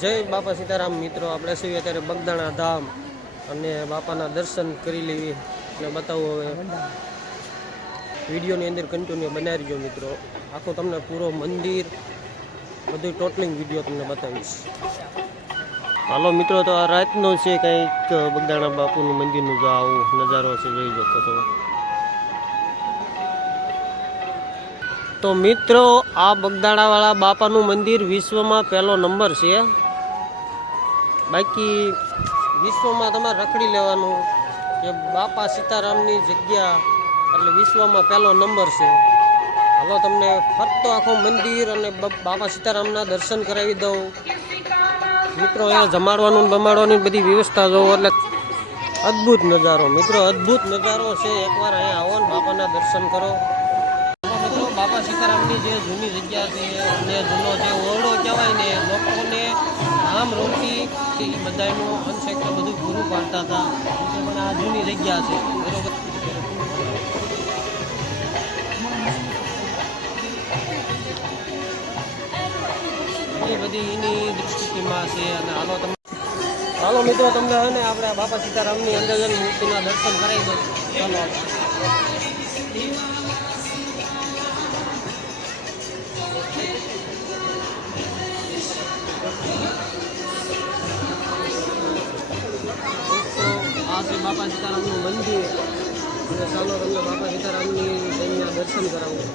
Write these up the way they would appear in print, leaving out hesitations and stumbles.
જય બાપા સીતારામ મિત્રો, આપણે છીએ અત્યારે બગદાણા ધામ અને બાપાના દર્શન કરી લેવી અને બતાવો. હવે વિડીયોની અંદર કન્ટિન્યુ બનાવી રહીજો મિત્રો. આખો તમને પૂરો મંદિર બધું ટોટલિંગ વિડીયો તમને બતાવીશ. હાલો મિત્રો, તો આ રાતનો છે કંઈક બગદાણા બાપુનું મંદિરનું જો આવું નજારો છે, જોઈ શકો છો. તો મિત્રો, આ બગદાણાવાળા બાપાનું મંદિર વિશ્વમાં પહેલો નંબર છે. બાકી વિશ્વમાં તમારે રખડી લેવાનું કે બાપા સીતારામની જગ્યા એટલે વિશ્વમાં પહેલો નંબર છે. હાલો તમને ફરતો આખો મંદિર અને બાપા સીતારામના દર્શન કરાવી દઉં મિત્રો. અહીંયા જમાડવાનું બમાડવાની બધી વ્યવસ્થા જોવો એટલે અદ્ભુત નજારો મિત્રો, અદ્ભુત નજારો છે. એકવાર અહીંયા આવો ને બાપાના દર્શન કરો. મિત્રો, બાપા સીતારામની જે જૂની જગ્યા છે અને જૂનો જે ઓરડો કહેવાય ને, લોકોને આમ રોટી એ બધાનું અંશ એટલે બધું પૂરું પાડતા હતા. પણ આ જૂની જગ્યા છે બરોબર. એ બધી એની દૃષ્ટિમાં છે. અને હાલો મિત્રો, તમને હે ને આપણે બાપા સીતારામની અંદર જઈને મૂર્તિના દર્શન કરાવી દો. ચાલો આ છે બાપા સીતારામનું મંદિર અને ચાલો તમને બાપા સીતારામની જઈને દર્શન કરાવું.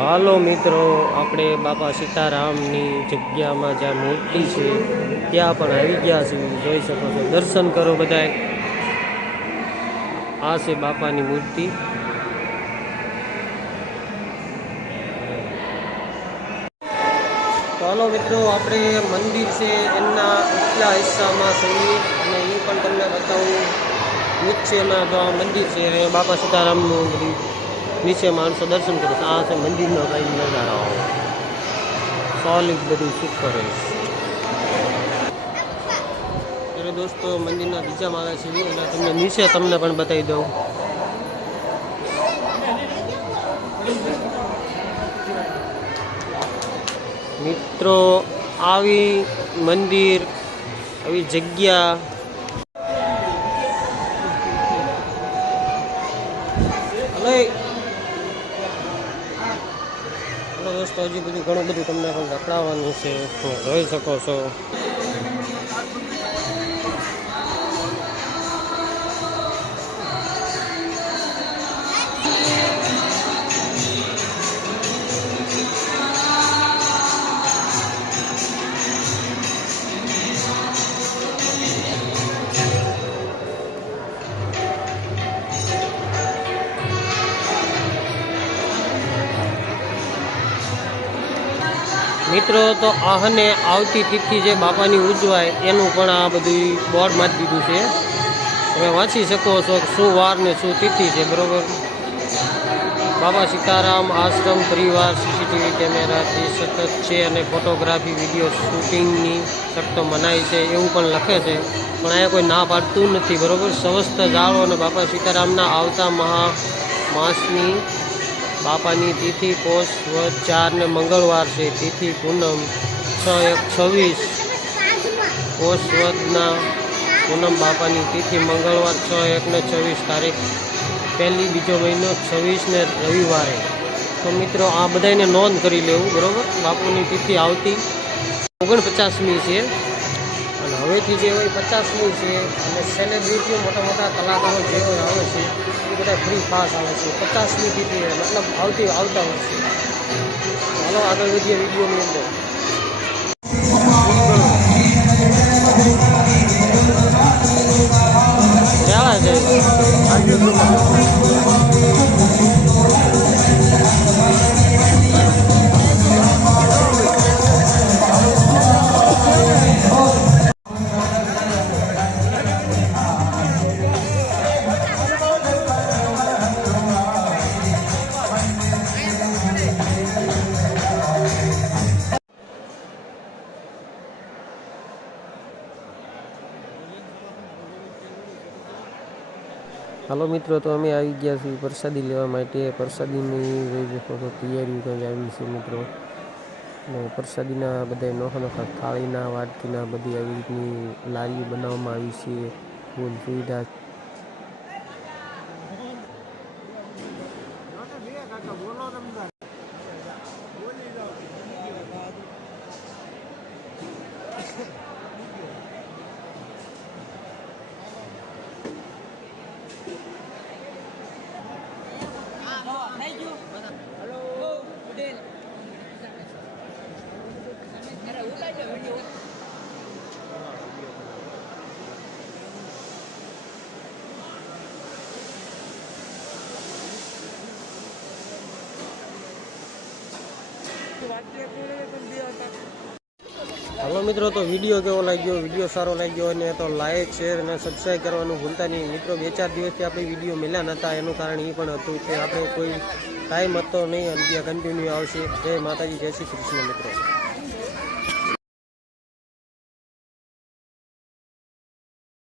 હાલો મિત્રો, આપણે બાપા સીતારામની જગ્યામાં જ્યાં મૂર્તિ છે ત્યાં પણ આવી ગયા છે, જોઈ શકો છો. દર્શન કરો બધાય. આ છે બાપાની મૂર્તિ. તો હાલો મિત્રો, આપણે મંદિર છે એના ઉપલા હિસ્સામાં છીએ અને એ પણ તમને બતાવું. નીચેમાં જો આ મંદિર છે, બાપા સીતારામનું બધું નીચે માણસો દર્શન કરે છે. આ છે મંદિરનો કઈ નજારો, સોલિડ બધું સુપર છે. ત્યારે દોસ્તો મંદિરના બીજા માળા છે એટલે તમને નીચે તમને પણ બતાવી દઉં. મિત્રો, આવી મંદિર, આવી જગ્યા દોસ્તો હજી બધું ઘણું બધું તમને પણ દેખાડવાનું છે, જોઈ શકો છો. મિત્રો, તો આહને આવતી તિથિ જે બાપાની ઉજવાય એનું પણ આ બધું બોર્ડ મારી દીધું છે. તમે વાંચી શકો છો શું વાર ને શું તિથિ છે બરોબર. બાબા સીતારામ આશ્રમ પરિવાર સીસીટીવી કેમેરાથી સતત છે અને ફોટોગ્રાફી વિડીયો શૂટિંગની સખ્ત મનાઈ છે એવું પણ લખે છે, પણ અહીંયા કોઈ ના પાડતું નથી બરોબર. સ્વસ્થ જાળો અને બાપા સીતારામના આવતા માસની બાપાની તિથિ પોષ વદ 4 ને મંગળવાર છે. તિથિ પૂનમ 6/1/26. પોષ વદના પૂનમ બાપાની તિથિ મંગળવાર 6/1/26 તારીખ, પહેલી બીજો મહિનો 26 ને રવિવારે. તો મિત્રો આ બધાને નોંધ કરી લેવું બરાબર. બાપુની તિથિ આવતી 49મી છે અને હવેથી જે હોય 50મી છે. અને સેલિબ્રિટીઓ મોટા મોટા કલાકારો જે હોય આવે છે એ બધા ફ્રી પાસ આવે છે 50મી તિથિ, મતલબ આવતા વર્ષે. ચાલો આગળ વધીએ વિડીયોની અંદર. ક્યાં છે હાલો મિત્રો, તો અમે આવી ગયા છીએ પ્રસાદી લેવા માટે. પ્રસાદીની જોઈ શકો તો તૈયારી કંઈ આવી છે મિત્રો. અને પ્રસાદીના બધા નોખા નોખા થાળીના વાટકીના બધી આવી રીતની લારીઓ બનાવવામાં આવી છે. ફૂલ સુવિધા. હાલો મિત્રો, તો વિડીયો કેવો લાગ્યો? વિડીયો સારો લાગ્યો અને તો લાઈક, શેર અને સબસ્ક્રાઈબ કરવાનું ભૂલતા નહીં મિત્રો. 2-4 દિવસથી આપણે વિડીયો મળ્યા નહોતા, એનું કારણ એ પણ હતું કે આપણે કોઈ ટાઈમ હતો નહીં. અને કન્ટિન્યુ આવશે. જય માતાજી, જય શ્રી કૃષ્ણ મિત્રો.